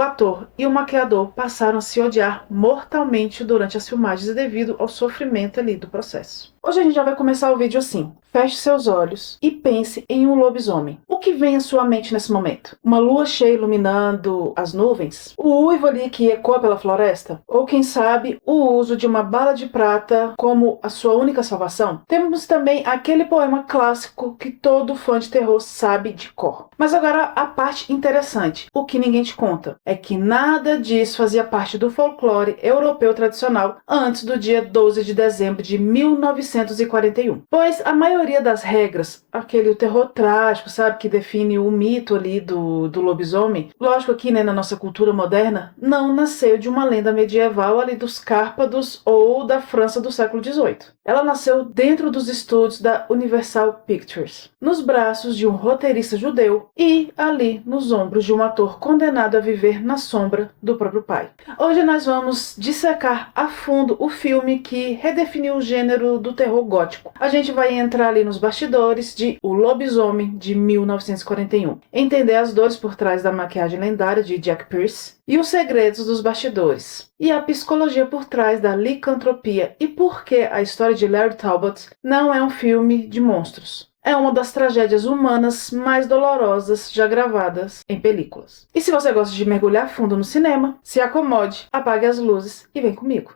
O ator e o maquiador passaram a se odiar mortalmente durante as filmagens devido ao sofrimento ali do processo. Hoje a gente já vai começar o vídeo assim. Feche seus olhos e pense em um lobisomem. O que vem à sua mente nesse momento? Uma lua cheia iluminando as nuvens? O uivo ali que ecoa pela floresta? Ou quem sabe, o uso de uma bala de prata como a sua única salvação? Temos também aquele poema clássico que todo fã de terror sabe de cor. Mas agora a parte interessante, o que ninguém te conta, é que nada disso fazia parte do folclore europeu tradicional antes do dia 12 de dezembro de 1941. Pois a maioria das regras, aquele terror trágico, sabe, que define o mito ali do lobisomem, lógico aqui, né, na nossa cultura moderna, não nasceu de uma lenda medieval ali dos Cárpados ou da França do século XVIII. Ela nasceu dentro dos estúdios da Universal Pictures, nos braços de um roteirista judeu e ali nos ombros de um ator condenado a viver na sombra do próprio pai. Hoje nós vamos dissecar a fundo o filme que redefiniu o gênero do terror gótico. A gente vai entrar ali nos bastidores de O Lobisomem de 1941, entender as dores por trás da maquiagem lendária de Jack Pierce e os segredos dos bastidores, e a psicologia por trás da licantropia e por que a história de Larry Talbot não é um filme de monstros. É uma das tragédias humanas mais dolorosas já gravadas em películas. E se você gosta de mergulhar fundo no cinema, se acomode, apague as luzes e vem comigo.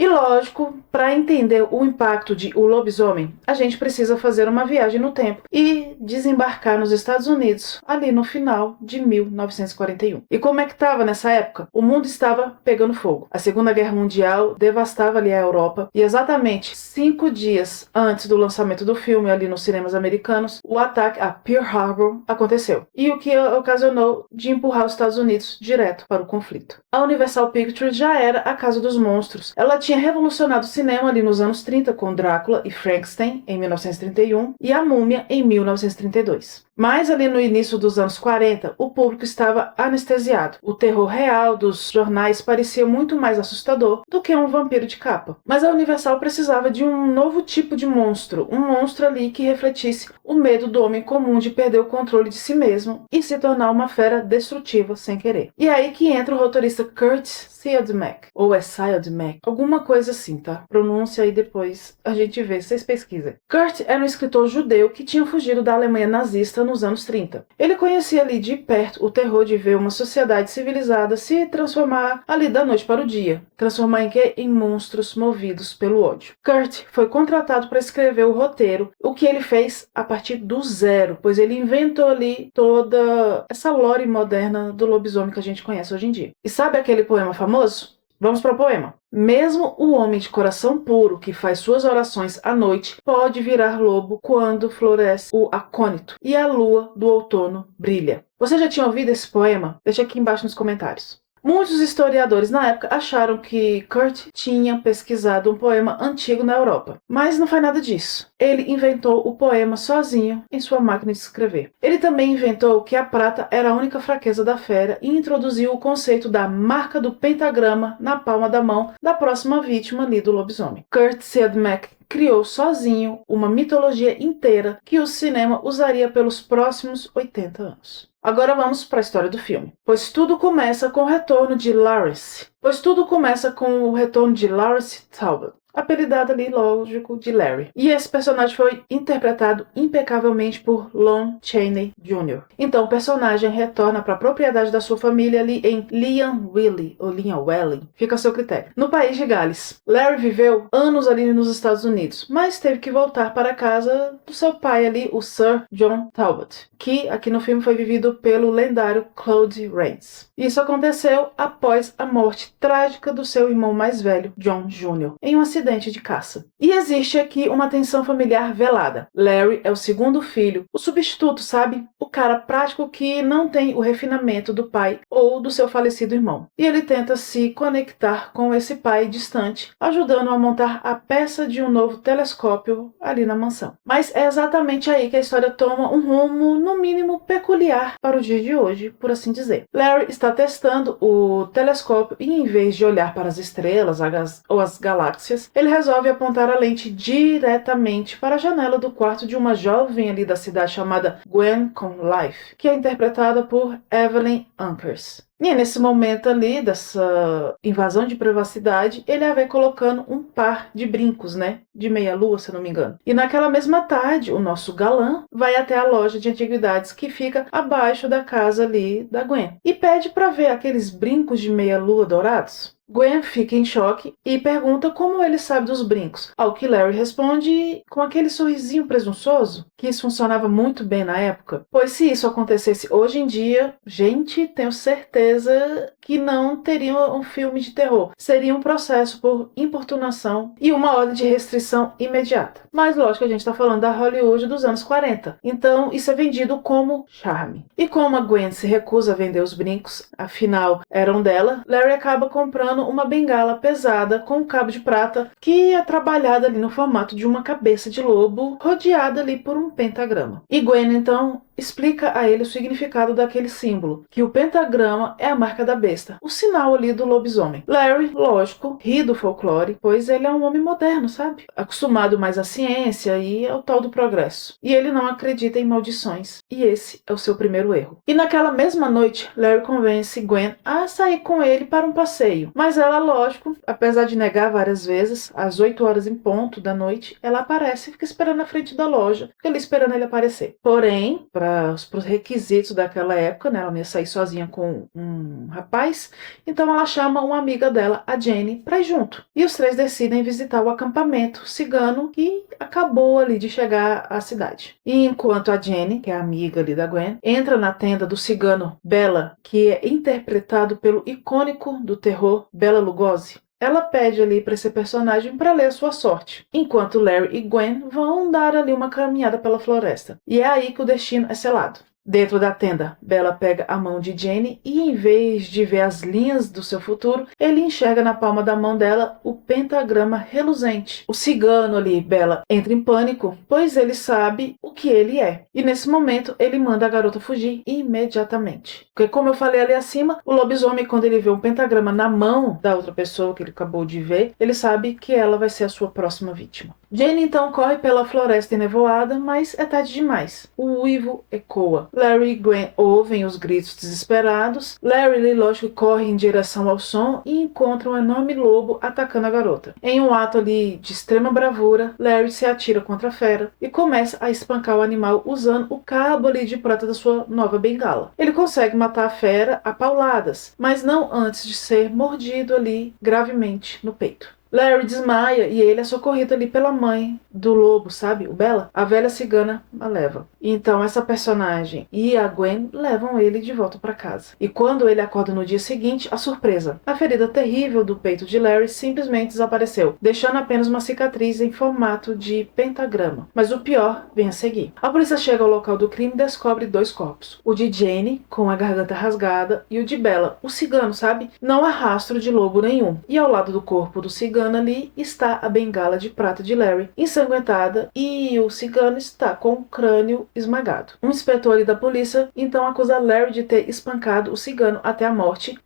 E lógico, para entender o impacto de O Lobisomem, a gente precisa fazer uma viagem no tempo e desembarcar nos Estados Unidos, ali no final de 1941. E como é que estava nessa época? O mundo estava pegando fogo. A Segunda Guerra Mundial devastava ali a Europa e exatamente 5 dias antes do lançamento do filme ali nos cinemas americanos, o ataque a Pearl Harbor aconteceu. E o que ocasionou de empurrar os Estados Unidos direto para o conflito. A Universal Pictures já era a casa dos monstros. Ela tinha revolucionado o cinema ali nos anos 30 com Drácula e Frankenstein em 1931 e A Múmia em 1932. Mas ali no início dos anos 40, o público estava anestesiado. O terror real dos jornais parecia muito mais assustador do que um vampiro de capa. Mas a Universal precisava de um novo tipo de monstro, um monstro ali que refletisse o medo do homem comum de perder o controle de si mesmo e se tornar uma fera destrutiva sem querer. E é aí que entra o roteirista Kurt Siodmak, ou é Siodmak, alguma coisa assim, tá? Pronúncia aí depois a gente vê, vocês pesquisem. Kurt era um escritor judeu que tinha fugido da Alemanha nazista nos anos 30. Ele conhecia ali de perto o terror de ver uma sociedade civilizada se transformar ali da noite para o dia. Transformar em quê? Em monstros movidos pelo ódio. Kurt foi contratado para escrever o roteiro, o que ele fez a partir do zero, pois ele inventou ali toda essa lore moderna do lobisomem que a gente conhece hoje em dia. E sabe aquele poema famoso? Vamos para o poema. Mesmo o homem de coração puro que faz suas orações à noite pode virar lobo quando floresce o acônito e a lua do outono brilha. Você já tinha ouvido esse poema? Deixa aqui embaixo nos comentários. Muitos historiadores na época acharam que Kurt tinha pesquisado um poema antigo na Europa, mas não foi nada disso. Ele inventou o poema sozinho em sua máquina de escrever. Ele também inventou que a prata era a única fraqueza da fera e introduziu o conceito da marca do pentagrama na palma da mão da próxima vítima ali do lobisomem. Kurt Siodmak criou sozinho uma mitologia inteira que o cinema usaria pelos próximos 80 anos. Agora vamos para a história do filme. Pois tudo começa com o retorno de Lawrence Talbot, apelidado ali, lógico, de Larry. E esse personagem foi interpretado impecavelmente por Lon Chaney Jr. Então o personagem retorna para a propriedade da sua família ali em Llanwelly, ou Llanwelly, fica a seu critério, no país de Gales. Larry viveu anos ali nos Estados Unidos, mas teve que voltar para a casa do seu pai ali, o Sir John Talbot, que aqui no filme foi vivido pelo lendário Claude Rains. Isso aconteceu após a morte trágica do seu irmão mais velho, John Jr., em um acidente de caça. E existe aqui uma tensão familiar velada. Larry é o segundo filho, o substituto, sabe? O cara prático que não tem o refinamento do pai ou do seu falecido irmão. E ele tenta se conectar com esse pai distante, ajudando a montar a peça de um novo telescópio ali na mansão. Mas é exatamente aí que a história toma um rumo, no mínimo, peculiar para o dia de hoje, por assim dizer. Larry está testando o telescópio e, em vez de olhar para as estrelas ou as galáxias, ele resolve apontar a lente diretamente para a janela do quarto de uma jovem ali da cidade chamada Gwen Conlife, que é interpretada por Evelyn Ankers. E nesse momento ali, dessa invasão de privacidade, ele a vê colocando um par de brincos, né? De meia-lua, se eu não me engano. E naquela mesma tarde, o nosso galã vai até a loja de antiguidades que fica abaixo da casa ali da Gwen. E pede para ver aqueles brincos de meia-lua dourados. Gwen fica em choque e pergunta como ele sabe dos brincos, ao que Larry responde com aquele sorrisinho presunçoso, que isso funcionava muito bem na época, pois se isso acontecesse hoje em dia, gente, tenho certeza que não teria um filme de terror, seria um processo por importunação e uma ordem de restrição imediata. Mas lógico, a gente está falando da Hollywood dos anos 40, então isso é vendido como charme. E como a Gwen se recusa a vender os brincos, afinal eram dela, Larry acaba comprando uma bengala pesada com um cabo de prata que é trabalhada ali no formato de uma cabeça de lobo rodeada ali por um pentagrama. E Gwen então explica a ele o significado daquele símbolo, que o pentagrama é a marca da besta, o sinal ali do lobisomem. Larry, lógico, ri do folclore, pois ele é um homem moderno, sabe? Acostumado mais à ciência e ao tal do progresso. E ele não acredita em maldições. E esse é o seu primeiro erro. E naquela mesma noite, Larry convence Gwen a sair com ele para um passeio. Mas ela, lógico, apesar de negar várias vezes, às 8 horas em ponto da noite, ela aparece e fica esperando na frente da loja, fica ali esperando ele aparecer. Porém, para os requisitos daquela época, né, ela não ia sair sozinha com um rapaz, então ela chama uma amiga dela, a Jenny, para ir junto. E os três decidem visitar o acampamento cigano que acabou ali de chegar à cidade. E enquanto a Jenny, que é a amiga ali da Gwen, entra na tenda do cigano Bela, que é interpretado pelo icônico do terror Bela Lugosi, ela pede ali para esse personagem para ler a sua sorte, enquanto Larry e Gwen vão dar ali uma caminhada pela floresta. E é aí que o destino é selado. Dentro da tenda, Bella pega a mão de Jenny e, em vez de ver as linhas do seu futuro, ele enxerga na palma da mão dela o pentagrama reluzente. O cigano ali, Bella, entra em pânico, pois ele sabe o que ele é. E nesse momento, ele manda a garota fugir imediatamente. Porque, como eu falei ali acima, o lobisomem, quando ele vê um pentagrama na mão da outra pessoa que ele acabou de ver, ele sabe que ela vai ser a sua próxima vítima. Jenny então corre pela floresta enevoada, mas é tarde demais. O uivo ecoa. Larry e Gwen ouvem os gritos desesperados. Larry, lógico, corre em direção ao som e encontra um enorme lobo atacando a garota. Em um ato ali de extrema bravura, Larry se atira contra a fera e começa a espancar o animal usando o cabo ali de prata da sua nova bengala. Ele consegue matar a fera a pauladas, mas não antes de ser mordido ali gravemente no peito. Larry desmaia e ele é socorrido ali pela mãe do lobo, sabe? O Bella, a velha cigana, a leva. Então essa personagem e a Gwen levam ele de volta para casa. E quando ele acorda no dia seguinte, a surpresa. A ferida terrível do peito de Larry simplesmente desapareceu, deixando apenas uma cicatriz em formato de pentagrama. Mas o pior vem a seguir. A polícia chega ao local do crime e descobre dois corpos. O de Jenny, com a garganta rasgada, e o de Bella, o cigano, sabe? Não há rastro de lobo nenhum. E ao lado do corpo do cigano ali está a bengala de prata de Larry, ensanguentada, e o cigano está com o crânio esmagado. Um inspetor ali da polícia então acusa Larry de ter espancado o cigano até a morte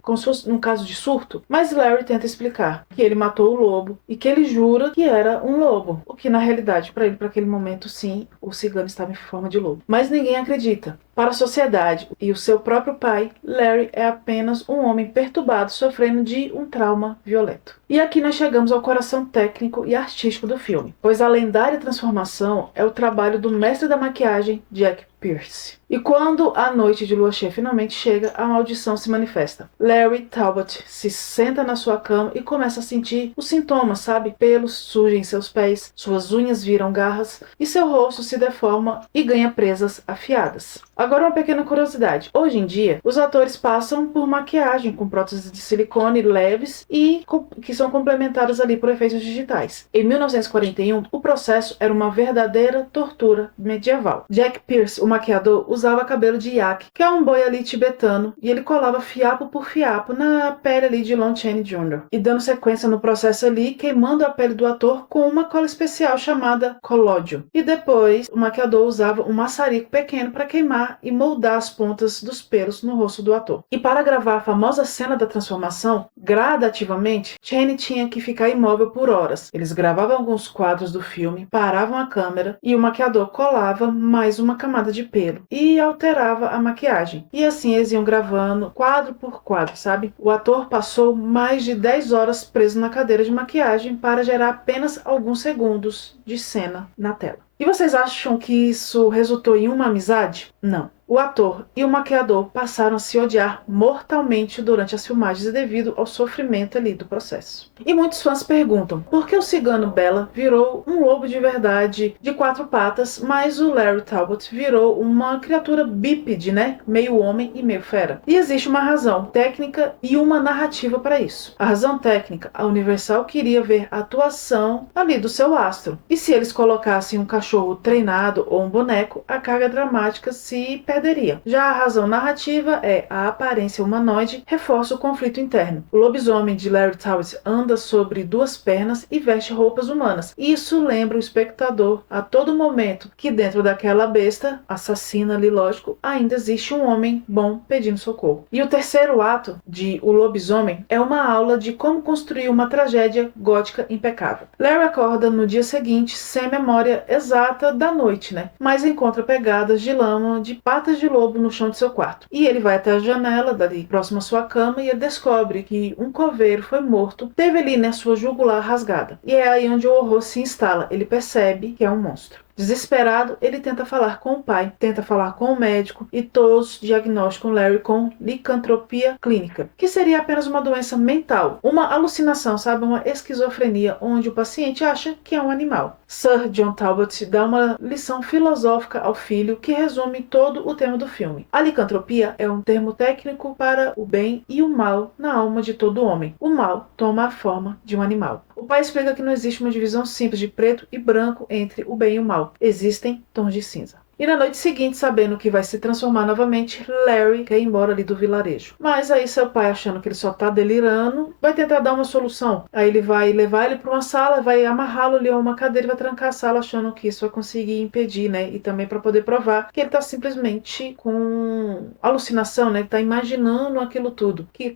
como se fosse um caso de surto, mas Larry tenta explicar que ele matou o lobo e que ele jura que era um lobo, o que na realidade para ele, para aquele momento, sim, o cigano estava em forma de lobo. Mas ninguém acredita. Para a sociedade e o seu próprio pai, Larry é apenas um homem perturbado sofrendo de um trauma violento. E aqui nós chegamos ao coração técnico e artístico do filme, pois a lendária transformação é o trabalho do mestre da maquiagem, Jack Pierce. E quando a noite de lua cheia finalmente chega, a maldição se manifesta. Larry Talbot se senta na sua cama e começa a sentir os sintomas, sabe? Pelos surgem em seus pés, suas unhas viram garras e seu rosto se deforma e ganha presas afiadas. Agora uma pequena curiosidade. Hoje em dia, os atores passam por maquiagem com próteses de silicone leves e que são complementadas ali por efeitos digitais. Em 1941, o processo era uma verdadeira tortura medieval. Jack Pierce, o maquiador usava cabelo de yak, que é um boi ali tibetano, e ele colava fiapo por fiapo na pele ali de Lon Chaney Jr. e dando sequência no processo ali, queimando a pele do ator com uma cola especial chamada colódio. E depois o maquiador usava um maçarico pequeno para queimar e moldar as pontas dos pelos no rosto do ator. E para gravar a famosa cena da transformação, gradativamente, Chaney tinha que ficar imóvel por horas. Eles gravavam alguns quadros do filme, paravam a câmera e o maquiador colava mais uma camada de pelo e alterava a maquiagem. E assim eles iam gravando quadro por quadro, sabe? O ator passou mais de 10 horas preso na cadeira de maquiagem para gerar apenas alguns segundos de cena na tela. E vocês acham que isso resultou em uma amizade? Não. O ator e o maquiador passaram a se odiar mortalmente durante as filmagens devido ao sofrimento ali do processo. E muitos fãs perguntam, por que o cigano Bela virou um lobo de verdade de 4 patas, mas o Larry Talbot virou uma criatura bípede, né? Meio homem e meio fera. E existe uma razão técnica e uma narrativa para isso. A razão técnica, a Universal queria ver a atuação ali do seu astro. E se eles colocassem um cachorro treinado ou um boneco, a carga dramática se perderia. Já a razão narrativa é a aparência humanoide reforça o conflito interno. O lobisomem de Larry Talbot anda sobre 2 pernas e veste roupas humanas. Isso lembra o espectador a todo momento que dentro daquela besta assassina ali, lógico, ainda existe um homem bom pedindo socorro. E o terceiro ato de O Lobisomem é uma aula de como construir uma tragédia gótica impecável. Larry acorda no dia seguinte sem memória exata da noite, né? Mas encontra pegadas de lama de patas de lobo no chão de seu quarto. E ele vai até a janela dali próximo à sua cama e ele descobre que um coveiro foi morto, teve ali, né, sua jugular rasgada. E é aí onde o horror se instala. Ele percebe que é um monstro. Desesperado, ele tenta falar com o pai, tenta falar com o médico e todos diagnosticam Larry com licantropia clínica, que seria apenas uma doença mental, uma alucinação, sabe, uma esquizofrenia, onde o paciente acha que é um animal. Sir John Talbot dá uma lição filosófica ao filho que resume todo o tema do filme. A licantropia é um termo técnico para o bem e o mal na alma de todo homem. O mal toma a forma de um animal. O pai explica que não existe uma divisão simples de preto e branco entre o bem e o mal. Existem tons de cinza. E na noite seguinte, sabendo que vai se transformar novamente, Larry quer ir embora ali do vilarejo. Mas aí seu pai, achando que ele só tá delirando, vai tentar dar uma solução. Aí ele vai levar ele para uma sala, vai amarrá-lo ali a uma cadeira e vai trancar a sala, achando que isso vai conseguir impedir, né? E também para poder provar que ele tá simplesmente com alucinação, né? Ele tá imaginando aquilo tudo. Que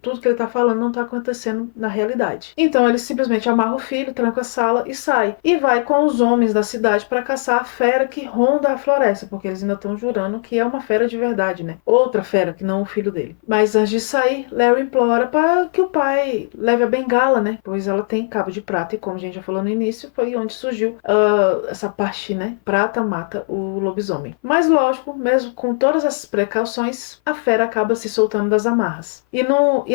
tudo que ele tá falando não tá acontecendo na realidade. Então ele simplesmente amarra o filho, tranca a sala e sai. E vai com os homens da cidade para caçar a fera que ronda a floresta, porque eles ainda estão jurando que é uma fera de verdade, né? Outra fera, que não o filho dele. Mas antes de sair, Larry implora para que o pai leve a bengala, né? Pois ela tem cabo de prata e, como a gente já falou no início, foi onde surgiu essa parte, né? Prata mata o lobisomem. Mas lógico, mesmo com todas essas precauções, a fera acaba se soltando das amarras. E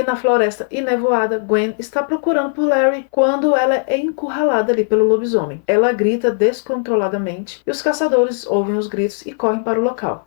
na floresta enevoada, Gwen está procurando por Larry quando ela é encurralada ali pelo lobisomem. Ela grita descontroladamente e os caçadores ouvem os gritos e correm para o local.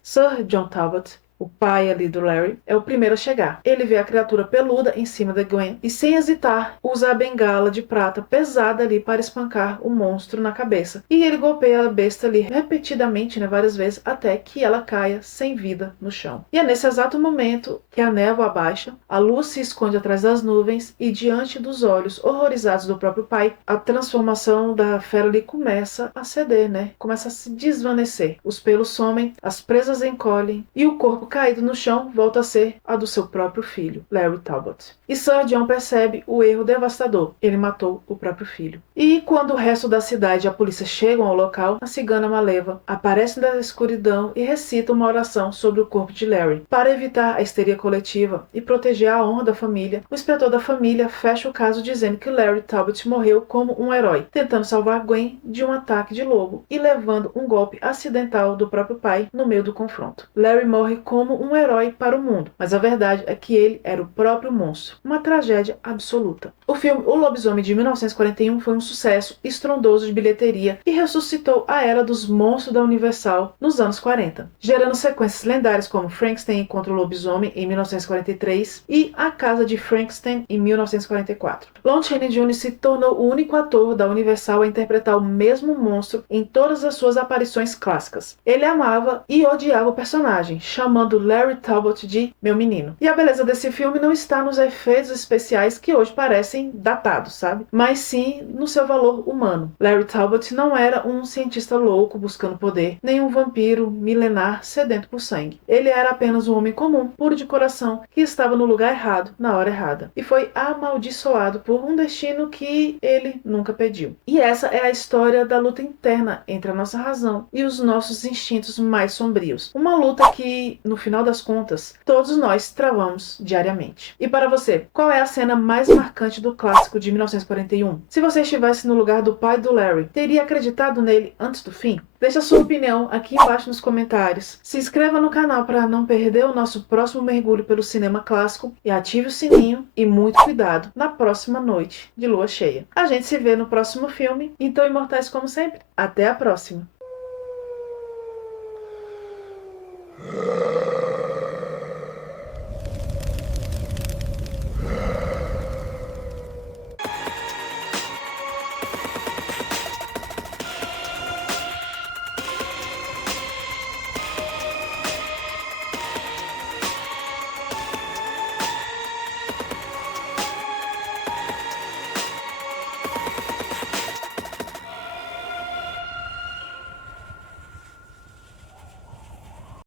Sir John Talbot, o pai ali do Larry, é o primeiro a chegar. Ele vê a criatura peluda em cima da Gwen e, sem hesitar, usa a bengala de prata pesada ali para espancar o monstro na cabeça. E ele golpeia a besta ali repetidamente, né, várias vezes, até que ela caia sem vida no chão. E é nesse exato momento que a névoa abaixa, a luz se esconde atrás das nuvens e, diante dos olhos horrorizados do próprio pai, a transformação da fera ali começa a ceder, né? Começa a se desvanecer. Os pelos somem, as presas encolhem e o corpo caído no chão volta a ser a do seu próprio filho, Larry Talbot. E Sir John percebe o erro devastador. Ele matou o próprio filho. E quando o resto da cidade e a polícia chegam ao local, a cigana Maleva aparece da escuridão e recita uma oração sobre o corpo de Larry. Para evitar a histeria coletiva e proteger a honra da família, o inspetor da família fecha o caso dizendo que Larry Talbot morreu como um herói, tentando salvar Gwen de um ataque de lobo e levando um golpe acidental do próprio pai no meio do confronto. Larry morre com como um herói para o mundo, mas a verdade é que ele era o próprio monstro, uma tragédia absoluta. O filme O Lobisomem de 1941 foi um sucesso estrondoso de bilheteria e ressuscitou a era dos monstros da Universal nos anos 40, gerando sequências lendárias como Frankenstein contra o Lobisomem em 1943 e A Casa de Frankenstein em 1944. Lon Chaney Jr. se tornou o único ator da Universal a interpretar o mesmo monstro em todas as suas aparições clássicas. Ele amava e odiava o personagem, chamando Larry Talbot de meu menino. E a beleza desse filme não está nos efeitos especiais que hoje parecem datados, sabe? Mas sim no seu valor humano. Larry Talbot não era um cientista louco buscando poder, nem um vampiro milenar sedento por sangue. Ele era apenas um homem comum, puro de coração, que estava no lugar errado, na hora errada. E foi amaldiçoado por um destino que ele nunca pediu. E essa é a história da luta interna entre a nossa razão e os nossos instintos mais sombrios. Uma luta que, no final das contas, todos nós travamos diariamente. E para você, qual é a cena mais marcante do clássico de 1941? Se você estivesse no lugar do pai do Larry, teria acreditado nele antes do fim? Deixe a sua opinião aqui embaixo nos comentários. Se inscreva no canal para não perder o nosso próximo mergulho pelo cinema clássico e ative o sininho e muito cuidado na próxima noite de lua cheia. A gente se vê no próximo filme. Então, imortais como sempre, até a próxima!